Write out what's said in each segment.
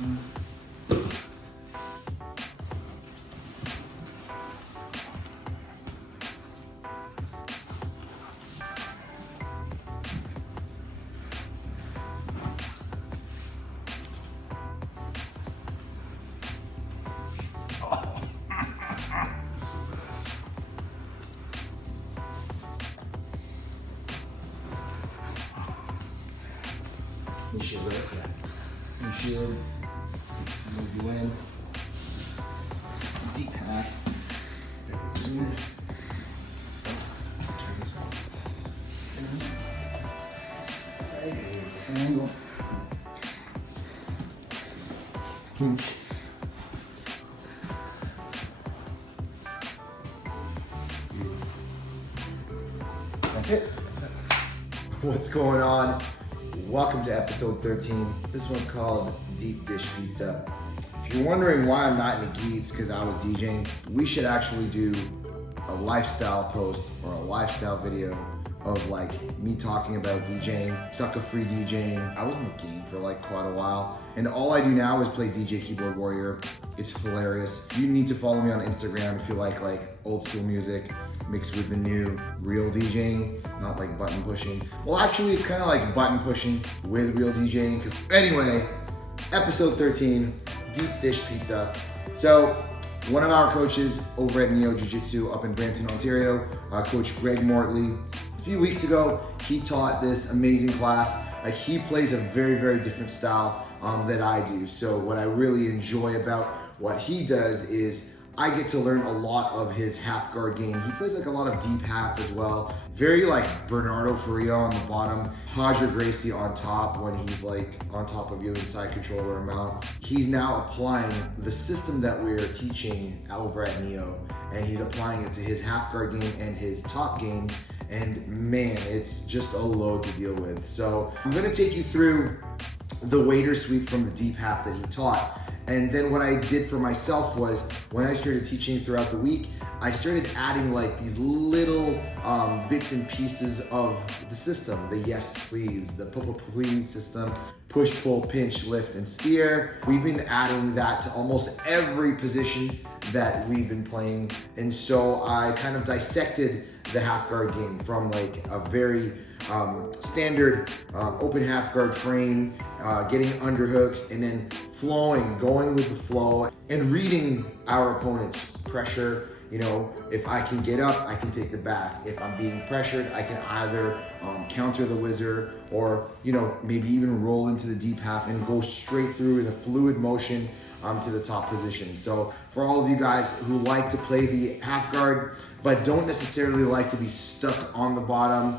You should, right? Yeah. You should move you in. Deep half. Angle. That's it. That's it. What's going on? Welcome to episode 13. This one's called Deep Dish Pizza. If you're wondering why I'm not in the gi, it's because I was DJing. We should actually do a lifestyle post or a lifestyle video of like me talking about DJing, sucker-free DJing. I was in the game for like quite a while, and all I do now is play DJ Keyboard Warrior. It's hilarious. You need to follow me on Instagram if you like old school music mixed with the new real DJing, not like button pushing. Well, actually, it's kind of like button pushing with real DJing. Anyway, episode 13, Deep Dish Pizza. So, one of our coaches over at NEO BJJ up in Brampton, Ontario, Coach Greg Mortley, a few weeks ago, he taught this amazing class. He plays a very, very different style that I do. So what I really enjoy about what he does is I get to learn a lot of his half guard game. He plays like a lot of deep half as well. Very like Bernardo Faria on the bottom, Roger Gracie on top when he's like on top of you inside controller mount. He's now applying the system that we're teaching over at NEO, and he's applying it to his half guard game and his top game. And man, it's just a load to deal with. So I'm gonna take you through the waiter sweep from the deep half that he taught. And then what I did for myself was, when I started teaching throughout the week, I started adding like these little bits and pieces of the system. The yes please, the please system, push, pull, pinch, lift, and steer. We've been adding that to almost every position that we've been playing. And so I kind of dissected the half guard game from like a very standard open half guard frame, getting underhooks, and then flowing, going with the flow, and reading our opponent's pressure. You know, if I can get up, I can take the back. If I'm being pressured, I can either counter the Whizzer or, you know, maybe even roll into the deep half and go straight through in a fluid motion to the top position. So for all of you guys who like to play the half guard, but don't necessarily like to be stuck on the bottom,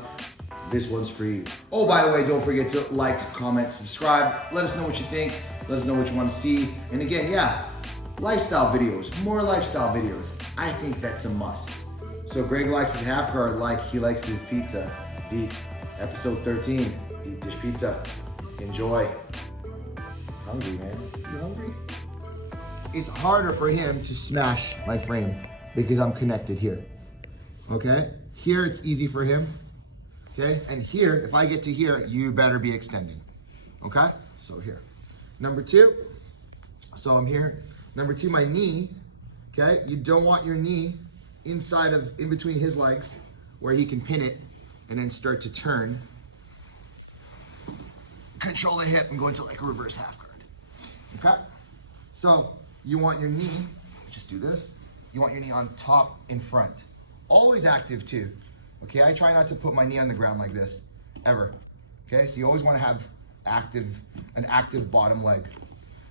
this one's for you. Oh, by the way, don't forget to like, comment, subscribe. Let us know what you think. Let us know what you want to see. And again, yeah, lifestyle videos, more lifestyle videos. I think that's a must. So Greg likes his half guard like he likes his pizza. Deep, episode 13, Deep Dish Pizza. Enjoy. Hungry, man. You hungry? It's harder for him to smash my frame because I'm connected here. Okay? Here it's easy for him. Okay? And here, if I get to here, you better be extending. Okay? So here. Number two. So I'm here. Number two, my knee. Okay? You don't want your knee in between his legs where he can pin it and then start to turn. Control the hip and go into like a reverse half guard. Okay? So you want your knee, just do this. You want your knee on top in front. Always active too. Okay, I try not to put my knee on the ground like this, ever. Okay, so you always want to have an active bottom leg.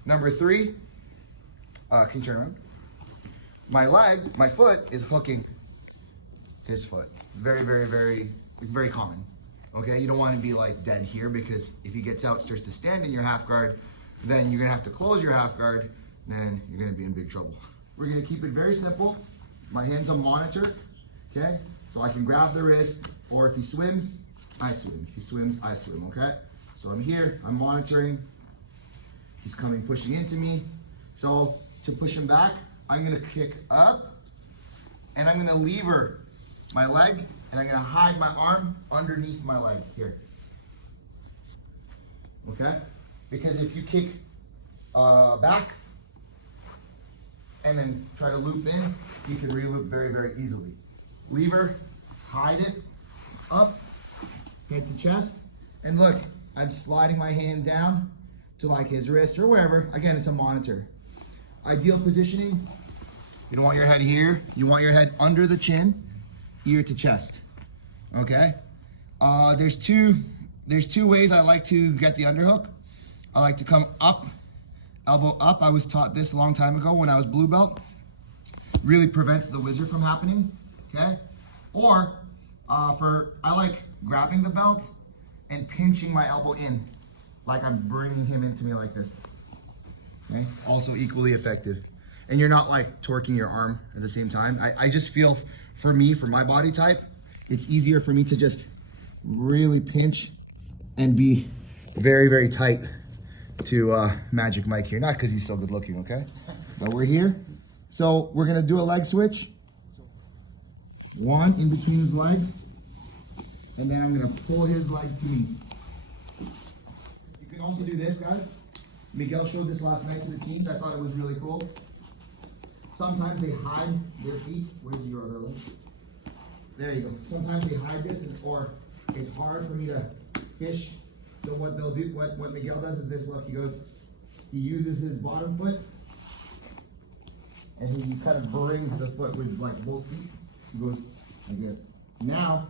Number three, can you turn around? My foot is hooking his foot. Very, very, very, very common. Okay, you don't want to be like dead here, because if he gets out, starts to stand in your half guard, then you're gonna have to close your half guard, and then you're gonna be in big trouble. We're gonna keep it very simple. My hand's on monitor, okay? So I can grab the wrist, or if he swims, I swim. If he swims, I swim, okay? So I'm here, I'm monitoring. He's coming, pushing into me. So to push him back, I'm gonna kick up, and I'm gonna lever my leg, and I'm gonna hide my arm underneath my leg here. Okay? Because if you kick back, and then try to loop in, you can re-loop very, very easily. Lever, hide it, up, head to chest, and look, I'm sliding my hand down to like his wrist or wherever. Again, it's a monitor. Ideal positioning, you don't want your head here, you want your head under the chin, ear to chest, okay? There's two ways I like to get the underhook. I like to come up, elbow up. I was taught this a long time ago when I was blue belt. Really prevents the whizzer from happening, okay? Or I like grabbing the belt and pinching my elbow in, like I'm bringing him into me like this, okay? Also equally effective. And you're not like torquing your arm at the same time. I just feel, for me, for my body type, it's easier for me to just really pinch and be very, very tight to Magic Mike here. Not because he's so good looking, okay? But we're here. So we're gonna do a leg switch. One in between his legs, and then I'm gonna pull his leg to me. You can also do this, guys. Miguel showed this last night to the teams. I thought it was really cool. Sometimes they hide their feet. Where's your other leg? There you go. Sometimes they hide this, or it's hard for me to fish. So what they'll do, what Miguel does is this. Look, he uses his bottom foot, and he kind of brings the foot with like both feet. He goes like this. Now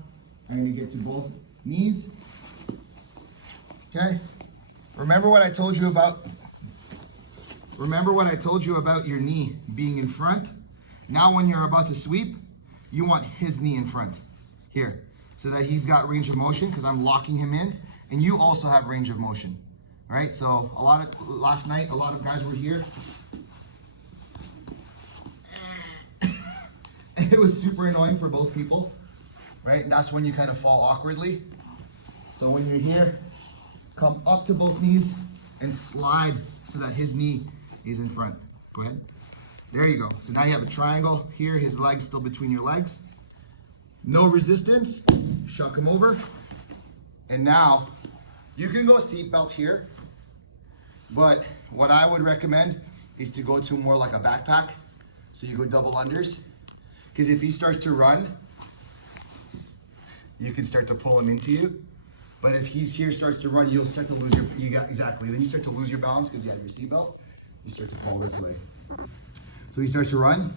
I'm going to get to both knees. Okay. Remember what I told you about your knee being in front? Now when you're about to sweep, you want his knee in front here, so that he's got range of motion, because I'm locking him in, and you also have range of motion. All right, so last night, a lot of guys were here. And it was super annoying for both people, right? That's when you kind of fall awkwardly. So when you're here, come up to both knees and slide so that his knee is in front. Go ahead. There you go. So now you have a triangle here, his legs still between your legs. No resistance, shuck him over. And now you can go seatbelt here, but what I would recommend is to go to more like a backpack. So you go double unders, because if he starts to run, you can start to pull him into you. But if he's here, starts to run, you'll start to lose exactly. Then you start to lose your balance because you have your seatbelt. You start to fall this way. So he starts to run.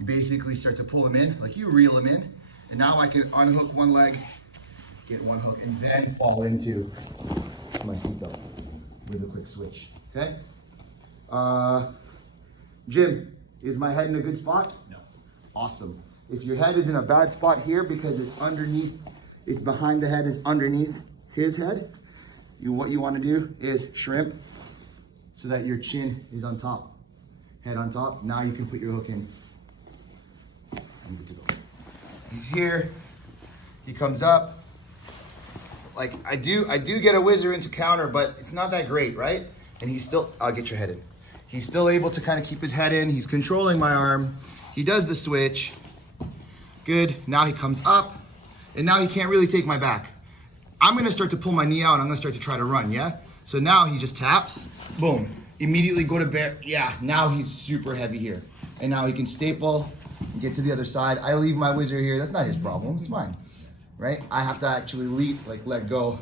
You basically start to pull him in, like you reel him in. And now I can unhook one leg, get one hook, and then fall into my seatbelt with a quick switch, okay? Jim, is my head in a good spot? No. Awesome. If your head is in a bad spot here because it's underneath, it's behind the head, it's underneath his head, what you want to do is shrimp so that your chin is on top, head on top. Now you can put your hook in. I'm good to go. He's here, he comes up. Like I do get a whizzer into counter, but it's not that great, right? And he's still, I'll get your head in. He's still able to kind of keep his head in. He's controlling my arm. He does the switch. Good, now he comes up, and now he can't really take my back. I'm gonna start to pull my knee out, and I'm gonna start to try to run, yeah? So now he just taps, boom. Immediately go to bear, yeah, now he's super heavy here. And now he can staple, get to the other side. I leave my whizzer here, that's not his problem, it's mine, right? I have to actually let go,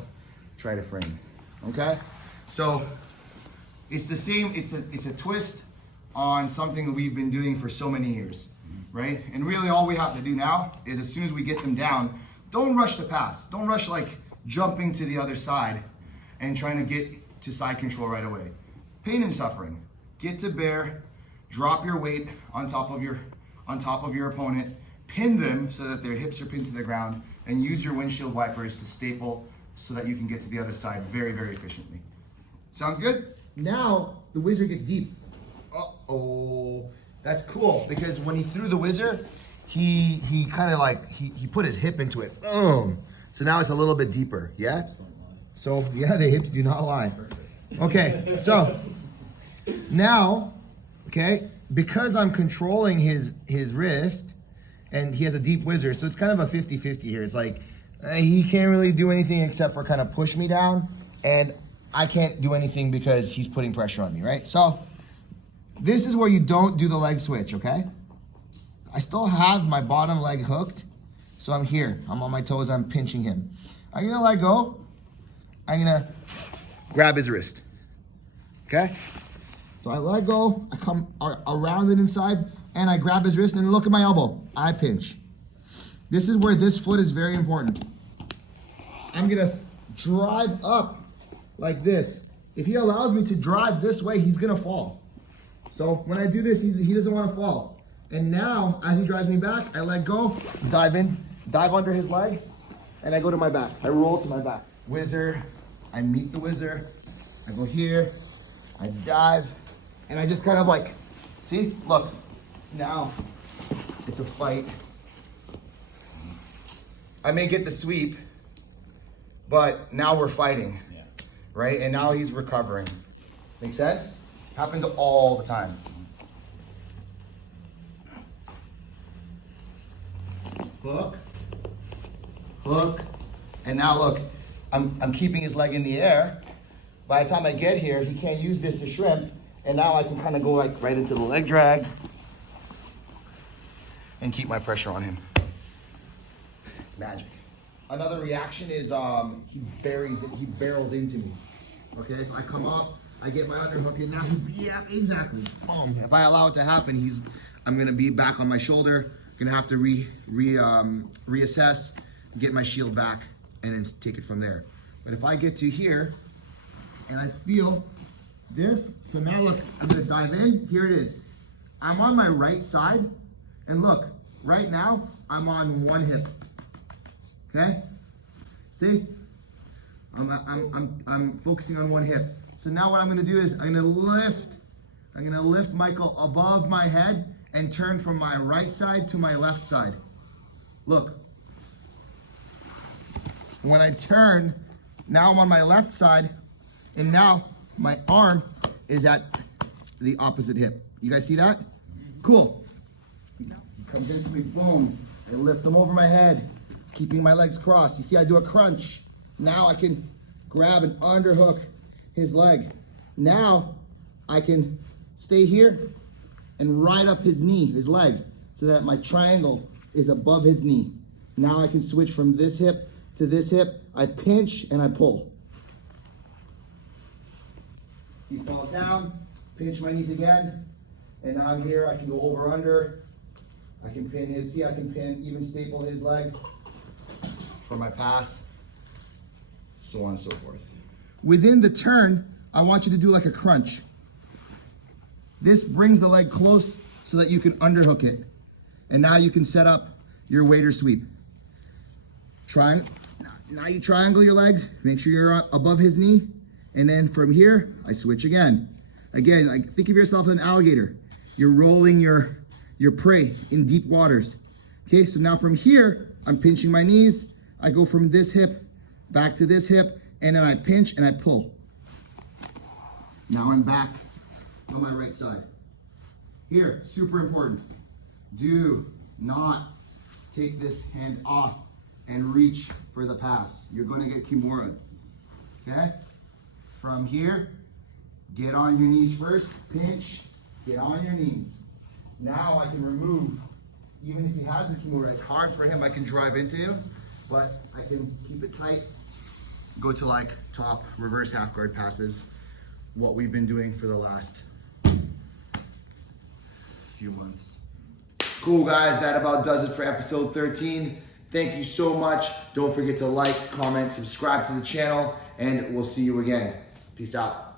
try to frame, okay? So it's the same, it's a twist on something that we've been doing for so many years, right? And really all we have to do now is as soon as we get them down, don't rush the pass. Don't rush like jumping to the other side and trying to get to side control right away. Pain and suffering. Get to bear, drop your weight on top of your opponent, pin them so that their hips are pinned to the ground, and use your windshield wipers to staple so that you can get to the other side very, very efficiently. Sounds good? Now the whizzer gets deep. Uh-oh. That's cool, because when he threw the whizzer, he kind of like, he put his hip into it. Boom. So now it's a little bit deeper, yeah? So, yeah, the hips do not lie. Okay, so now, okay, because I'm controlling his wrist, and he has a deep whizzer, so it's kind of a 50-50 here. It's like, he can't really do anything except for kind of push me down, and I can't do anything because he's putting pressure on me, right? So this is where you don't do the leg switch, okay? I still have my bottom leg hooked, so I'm here. I'm on my toes, I'm pinching him. I'm gonna let go. I'm gonna grab his wrist, okay? So I let go, I come around it inside, and I grab his wrist, and look at my elbow. I pinch. This is where this foot is very important. I'm gonna drive up like this. If he allows me to drive this way, he's gonna fall. So when I do this, he doesn't wanna fall. And now, as he drives me back, I let go, dive in, dive under his leg, and I go to my back. I roll to my back. Whizzer, I meet the whizzer, I go here, I dive, and I just kind of like, see, look, now it's a fight. I may get the sweep, but now we're fighting, right? And now he's recovering. Make sense? Happens all the time. Hook, hook, and now look, I'm keeping his leg in the air. By the time I get here, he can't use this to shrimp, and now I can kind of go like right into the leg drag and keep my pressure on him. It's magic. Another reaction is he barrels into me. Okay, so I come up, I get my underhook, and now yeah, exactly. Boom. If I allow it to happen, I'm gonna be back on my shoulder. Gonna have to reassess, get my shield back, and then take it from there. But if I get to here, and I feel this, so now look, I'm gonna dive in. Here it is. I'm on my right side, and look, right now I'm on one hip. Okay, see? I'm focusing on one hip. So now what I'm gonna do is I'm gonna lift Michael above my head and turn from my right side to my left side. Look. When I turn, now I'm on my left side, and now my arm is at the opposite hip. You guys see that? Cool. He comes into me, boom. I lift him over my head, keeping my legs crossed. You see, I do a crunch. Now I can grab and underhook his leg. Now I can stay here and ride up his knee, his leg, so that my triangle is above his knee. Now I can switch from this hip to this hip. I pinch and I pull. He falls down, pinch my knees again, and now I'm here. I can go over under. I can pin his, see, I can pin, even staple his leg for my pass, so on and so forth. Within the turn, I want you to do like a crunch. This brings the leg close so that you can underhook it. And now you can set up your waiter sweep. Now you triangle your legs, make sure you're above his knee, and then from here, I switch again. Again, like think of yourself as an alligator. You're rolling your prey in deep waters. Okay, so now from here, I'm pinching my knees. I go from this hip back to this hip, and then I pinch and I pull. Now I'm back on my right side. Here, super important. Do not take this hand off and reach for the pass. You're going to get kimura. Okay? From here, get on your knees first, pinch, get on your knees. Now I can remove, even if he has the kimura, it's hard for him, I can drive into him, but I can keep it tight, go to like top reverse half guard passes, what we've been doing for the last few months. Cool guys, that about does it for episode 13. Thank you so much. Don't forget to like, comment, subscribe to the channel, and we'll see you again. Peace out.